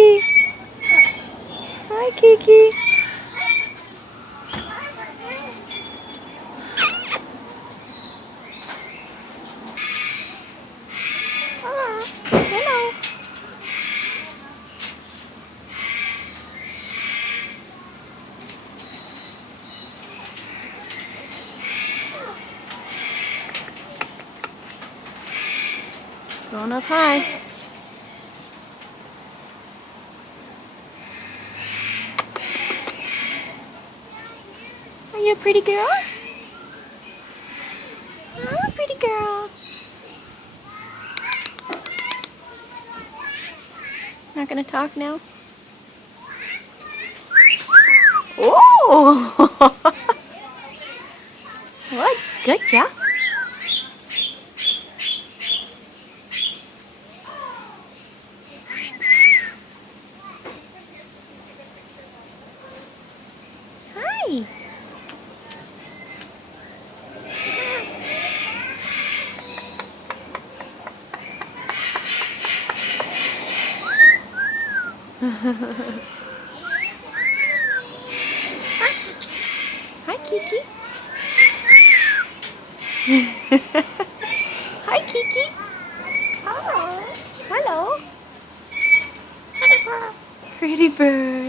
Kiki. Hi, Kiki. Hello. Going up high. Are you a pretty girl? I'm a pretty girl. Not gonna talk now? Oh! What? Good job. Hi. Hi, Kiki. Hi, Kiki. Oh, hello. Pretty bird.